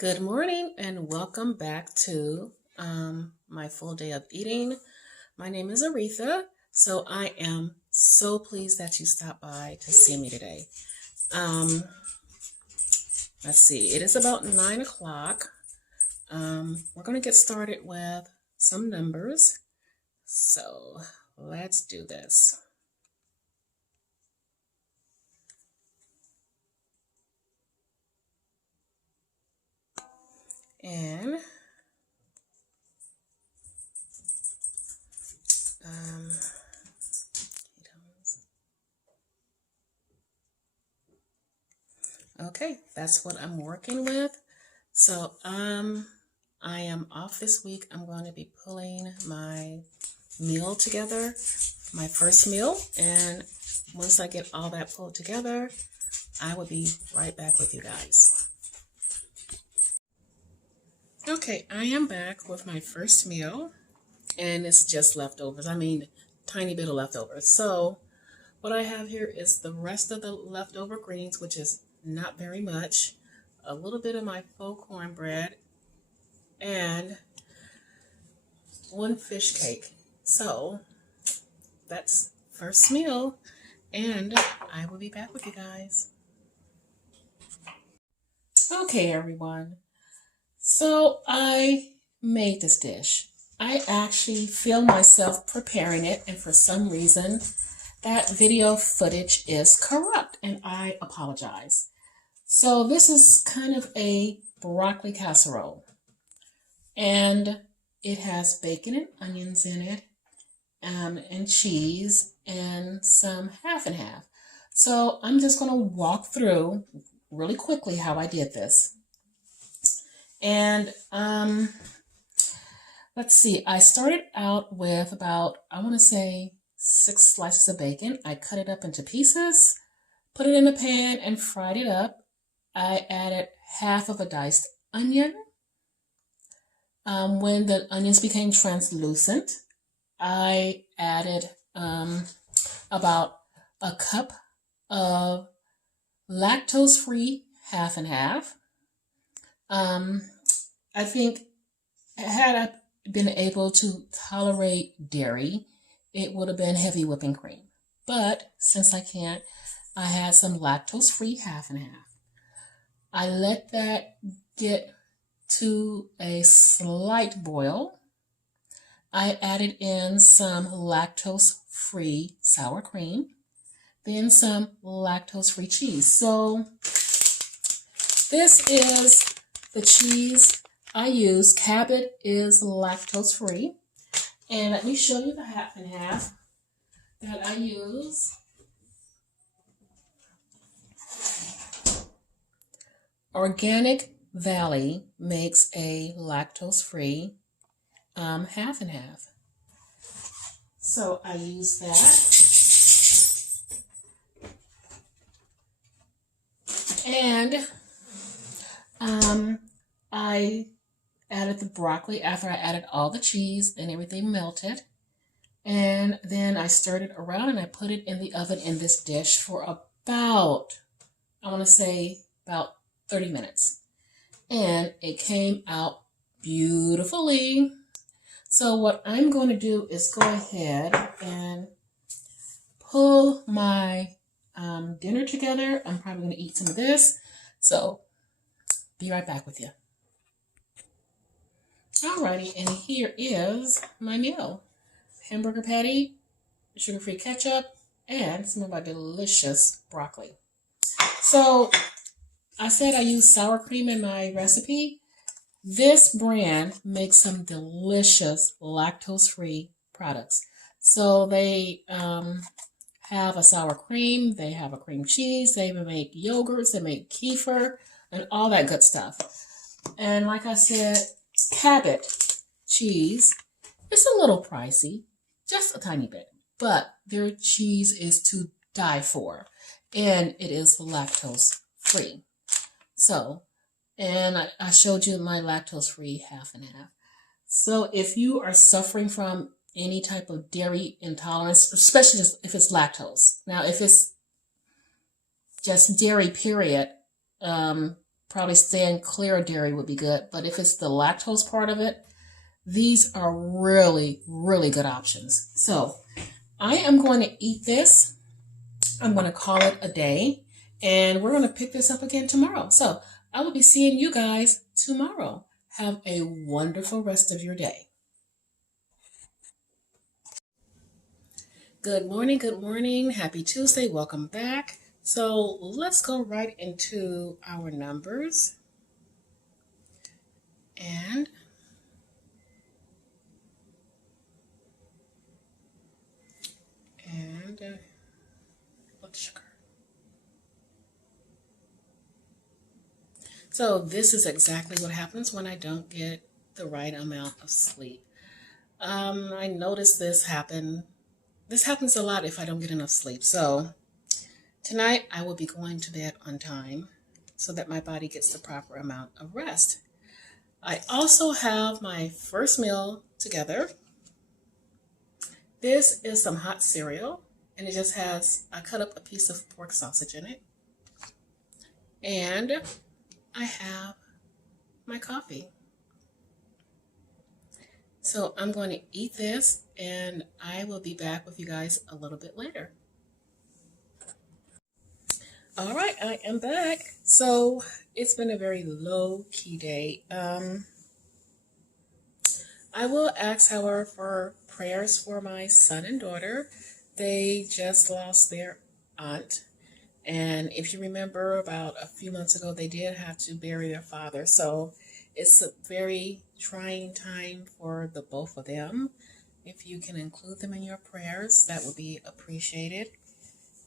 Good morning and welcome back to my full day of eating. My name is Aretha, so I am so pleased that you stopped by to see me today. Let's see, it is about 9 o'clock. We're going to get started with some numbers. So let's do this. And okay, that's what I'm working with. So I am off this week. I'm going to be pulling my meal together, my first meal, and once I get all that pulled together, I will be right back with you guys. Okay, I am back with my first meal, and it's just leftovers. I mean, tiny bit of leftovers. So what I have here is the rest of the leftover greens, which is not very much, a little bit of my faux cornbread, and one fish cake. So that's first meal, and I will be back with you guys. Okay, everyone. So I made this dish. I actually filmed myself preparing it, and for some reason, that video footage is corrupt, and I apologize. So this is kind of a broccoli casserole, and it has bacon and onions in it, and cheese, and some half and half. So I'm just going to walk through really quickly how I did this. And let's see, I started out with about, I want to say 6 slices of bacon. I cut it up into pieces, put it in a pan, and fried it up. I added half of a diced onion. When the onions became translucent, I added about a cup of lactose-free half and half. I think had I been able to tolerate dairy, it would have been heavy whipping cream. But since I can't, I had some lactose-free half and half. I let that get to a slight boil. I added in some lactose-free sour cream, then some lactose-free cheese. So this is the cheese I use. Cabot is lactose-free. And let me show you the half and half that I use. Organic Valley makes a lactose-free half and half. So I use that. And I added the broccoli after I added all the cheese and everything melted. And then I stirred it around and I put it in the oven in this dish for about, I want to say about 30 minutes. And it came out beautifully. So what I'm going to do is go ahead and pull my dinner together. I'm probably going to eat some of this. So be right back with you. Alrighty, and here is my meal. Hamburger patty, sugar-free ketchup, and some of my delicious broccoli. So I said I use sour cream in my recipe. This brand makes some delicious lactose-free products. So they have a sour cream, they have a cream cheese, they even make yogurts, they make kefir, and all that good stuff. And like I said, Cabot cheese is a little pricey, just a tiny bit, but their cheese is to die for, and it is lactose-free. So, and I showed you my lactose-free half and half. So if you are suffering from any type of dairy intolerance, especially just if it's lactose. Now, if it's just dairy, period, probably staying clear of dairy would be good. But if it's the lactose part of it, these are really, really good options. So I am going to eat this. I'm going to call it a day. And we're going to pick this up again tomorrow. So I will be seeing you guys tomorrow. Have a wonderful rest of your day. Good morning, good morning. Happy Tuesday. Welcome back. So let's go right into our numbers. And blood sugar. So this is exactly what happens when I don't get the right amount of sleep. I noticed this happen. This happens a lot if I don't get enough sleep. So tonight I will be going to bed on time so that my body gets the proper amount of rest. I also have my first meal together. This is some hot cereal, and it just has, I cut up a piece of pork sausage in it. And I have my coffee. So I'm going to eat this, and I will be back with you guys a little bit later. All right, I am back. So it's been a very low-key day. I will ask, however, for prayers for my son and daughter. They just lost their aunt. And if you remember, about a few months ago, they did have to bury their father. So it's a very trying time for the both of them. If you can include them in your prayers, that would be appreciated.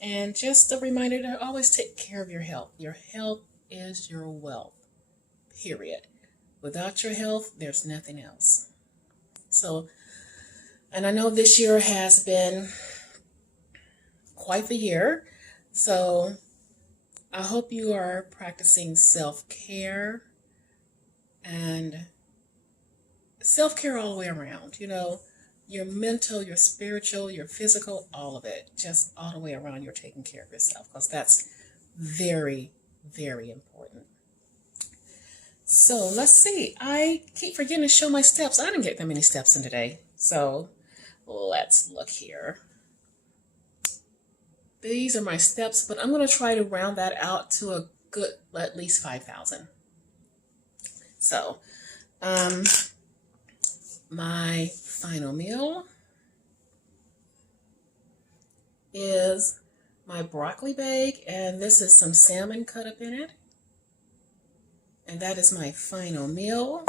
And just a reminder to always take care of your health. Your health is your wealth, period. Without your health, there's nothing else. So, and I know this year has been quite the year. So I hope you are practicing self-care and self-care all the way around. You know, your mental, your spiritual, your physical, all of it. Just all the way around, you're taking care of yourself, because that's very, very important. So let's see. I keep forgetting to show my steps. I didn't get that many steps in today. So let's look here. These are my steps, but I'm going to try to round that out to a good, at least 5,000. So, my final meal is my broccoli bake, and this is some salmon cut up in it. And that is my final meal.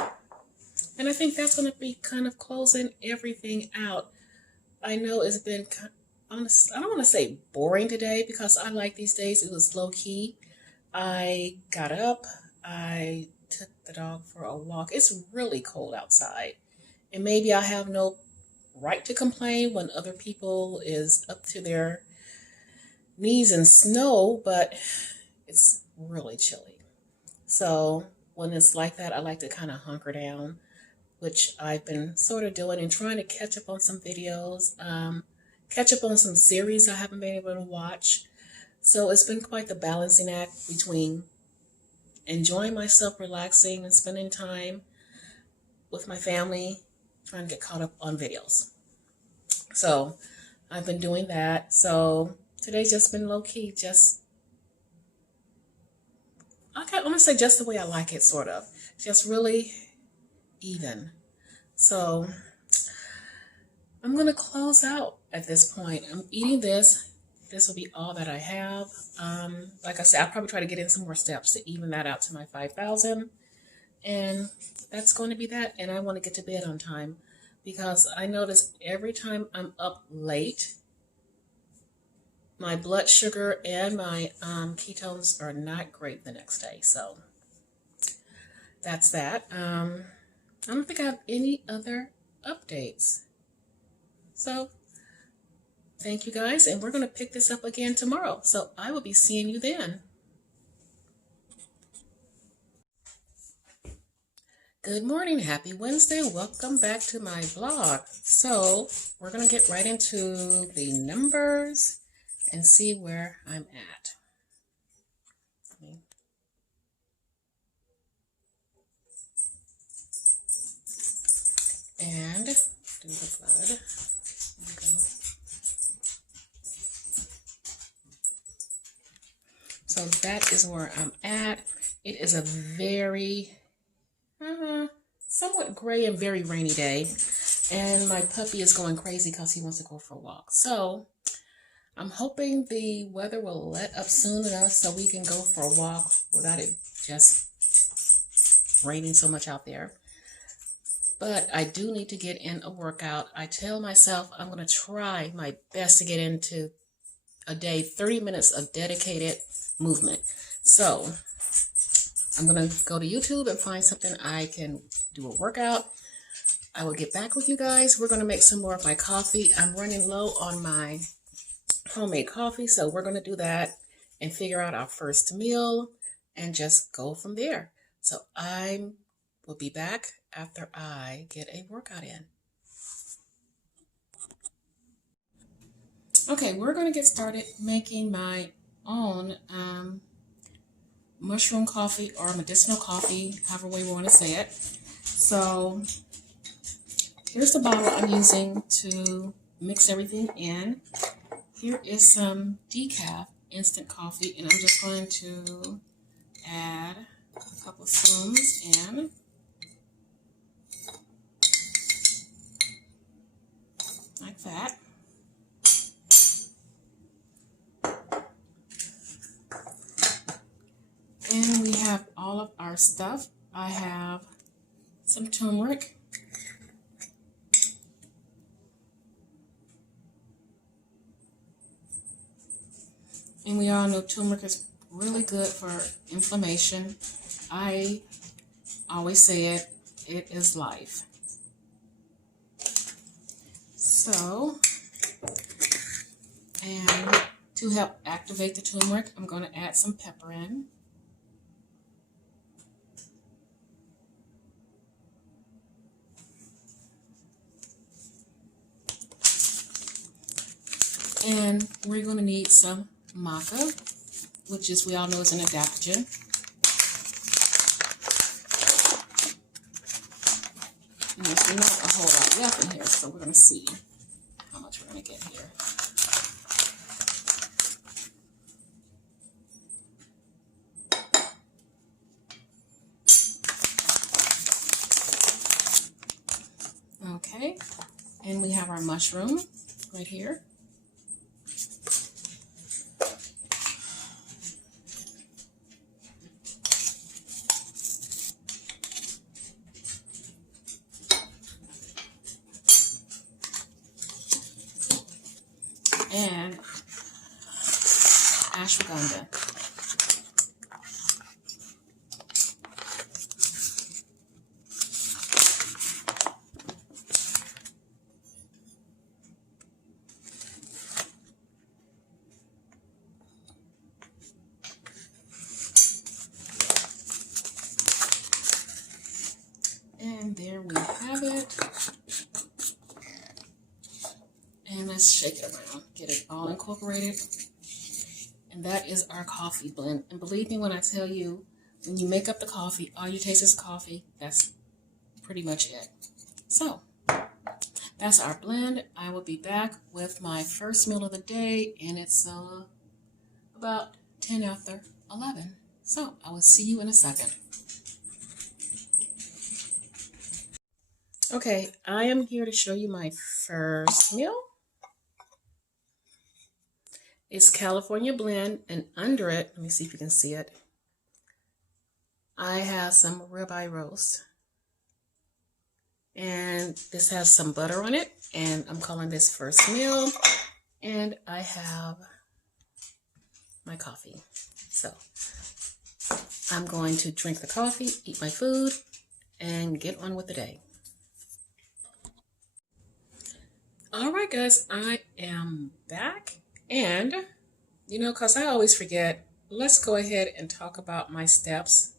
And I think that's going to be kind of closing everything out. I know it's been, I don't want to say boring today, because I like these days. It was low key. I got up. I took the dog for a walk. It's really cold outside. And maybe I have no right to complain when other people is up to their knees in snow, but it's really chilly. So when it's like that, I like to kind of hunker down, which I've been sort of doing, and trying to catch up on some videos, catch up on some series I haven't been able to watch. So it's been quite the balancing act between enjoying myself, relaxing, and spending time with my family, trying to get caught up on videos. So I've been doing that. So today's just been low-key, I'm going to say just the way I like it, sort of. Just really even. So I'm going to close out at this point. I'm eating this. This will be all that I have. Like I said, I'll probably try to get in some more steps to even that out to my 5,000. And that's going to be that. And I want to get to bed on time, because I notice every time I'm up late, my blood sugar and my ketones are not great the next day. So that's that. I don't think I have any other updates. So thank you guys, and we're going to pick this up again tomorrow. So I will be seeing you then. Good morning, happy Wednesday. Welcome back to my vlog. So we're going to get right into the numbers and see where I'm at. So that is where I'm at. It is a very somewhat gray and very rainy day. And my puppy is going crazy because he wants to go for a walk. So I'm hoping the weather will let up soon enough so we can go for a walk without it just raining so much out there. But I do need to get in a workout. I tell myself I'm going to try my best to get into a day 30 minutes of dedicated movement. So I'm going to go to YouTube and find something I can do a workout. I will get back with you guys. We're going to make some more of my coffee. I'm running low on my homemade coffee, so we're going to do that and figure out our first meal and just go from there. So I will be back after I get a workout in. Okay, we're going to get started making my own mushroom coffee or medicinal coffee, however way we want to say it. So here's the bottle I'm using to mix everything in. Here is some decaf instant coffee, and I'm just going to add a couple of spoons in. Like that. And we have all of our stuff. I have some turmeric. And we all know turmeric is really good for inflammation. I always say it, it is life. So, and to help activate the turmeric, I'm going to add some pepper in. And we're going to need some maca, which is, we all know, is an adaptogen. And there's not a whole lot left in here, so we're going to see how much we're going to get here. Okay, and we have our mushroom right here. And ashwagandha. And there we have it. And let's shake it around, get it all incorporated. And that is our coffee blend. And believe me when I tell you, when you make up the coffee, all you taste is coffee. That's pretty much it. So, that's our blend. I will be back with my first meal of the day, and it's about 10 after 11. So, I will see you in a second. Okay, I am here to show you my first meal. It's California blend, and under it, let me see if you can see it, I have some ribeye roast. And this has some butter on it, and I'm calling this first meal. And I have my coffee. So I'm going to drink the coffee, eat my food, and get on with the day. All right, guys, I am back. And, you know, because I always forget, let's go ahead and talk about my steps.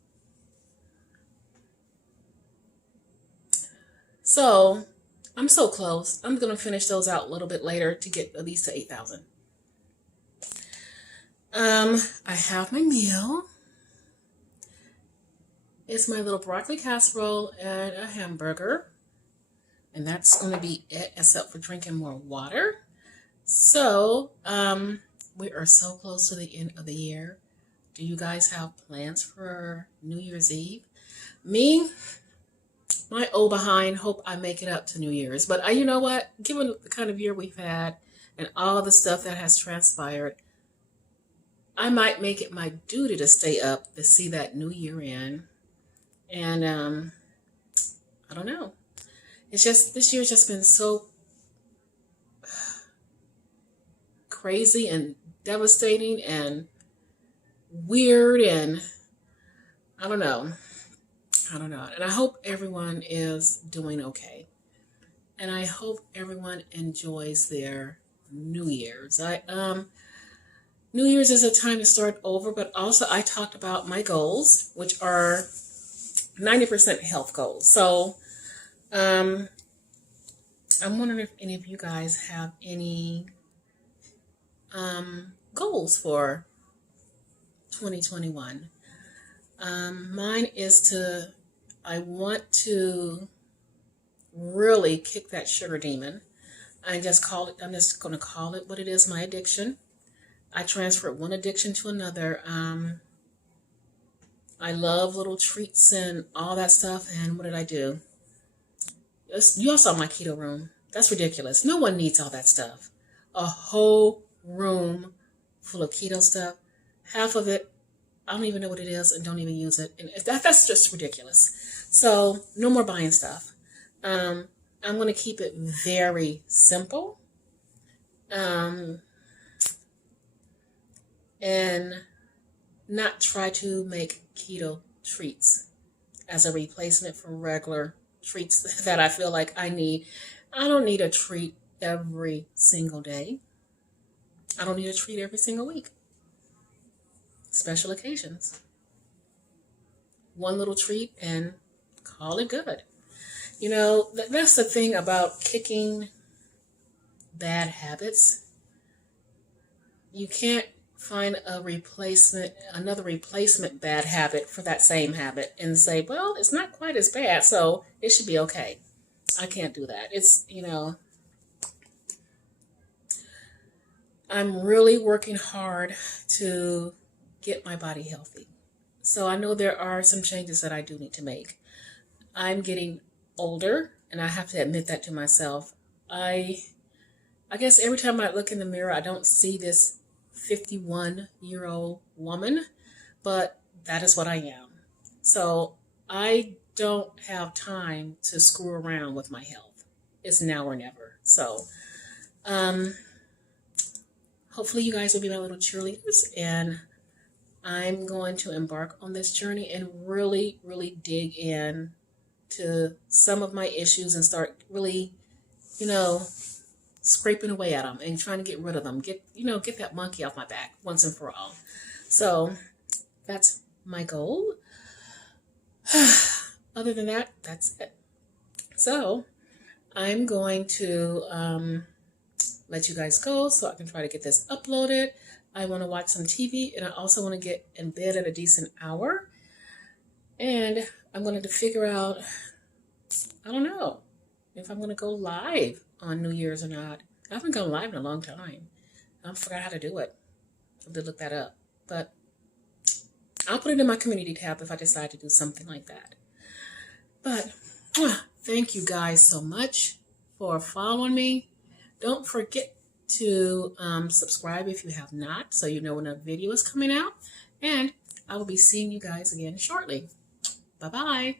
So, I'm so close. I'm going to finish those out a little bit later to get at least to 8,000. I have my meal. It's my little broccoli casserole and a hamburger. And that's going to be it, except for drinking more water. So, we are so close to the end of the year. Do you guys have plans for New Year's Eve? Me, my old behind hope I make it up to New Year's. But you know what? Given the kind of year we've had and all the stuff that has transpired, I might make it my duty to stay up to see that New Year in. And I don't know. It's just, this year's just been so crazy and devastating and weird, and I don't know. And I hope everyone is doing okay. And I hope everyone enjoys their New Year's. New Year's is a time to start over, but also I talked about my goals, which are 90% health goals. So I'm wondering if any of you guys have any goals for 2021. Mine is I want to really kick that sugar demon. I'm just going to call it what it is, my addiction. I transferred one addiction to another. I love little treats and all that stuff. And what did I do? You all saw my keto room. That's ridiculous. No one needs all that stuff. A whole room full of keto stuff. Half of it, I don't even know what it is and don't even use it. And that's just ridiculous. So no more buying stuff. I'm going to keep it very simple. And not try to make keto treats as a replacement for regular treats that I feel like I need. I don't need a treat every single day. I don't need a treat every single week. Special occasions. One little treat and call it good. You know, that's the thing about kicking bad habits. You can't find another replacement bad habit for that same habit and say, well, it's not quite as bad, so it should be okay. I can't do that. It's, I'm really working hard to get my body healthy. So I know there are some changes that I do need to make. I'm getting older, and I have to admit that to myself. I guess every time I look in the mirror, I don't see this 51-year-old woman, but that is what I am. So I don't have time to screw around with my health. It's now or never. So hopefully you guys will be my little cheerleaders, and I'm going to embark on this journey and really, really dig in to some of my issues and start really, scraping away at them and trying to get rid of them. Get that monkey off my back once and for all. So that's my goal. Other than that, that's it. So I'm going to let you guys go so I can try to get this uploaded. I want to watch some TV, and I also want to get in bed at a decent hour. And I'm going to figure out, I don't know, if I'm going to go live on New Year's or not. I haven't gone live in a long time. I forgot how to do it. I have to look that up. But I'll put it in my community tab if I decide to do something like that. But thank you guys so much for following me. Don't forget to subscribe if you have not, so you know when a video is coming out. And I will be seeing you guys again shortly. Bye-bye.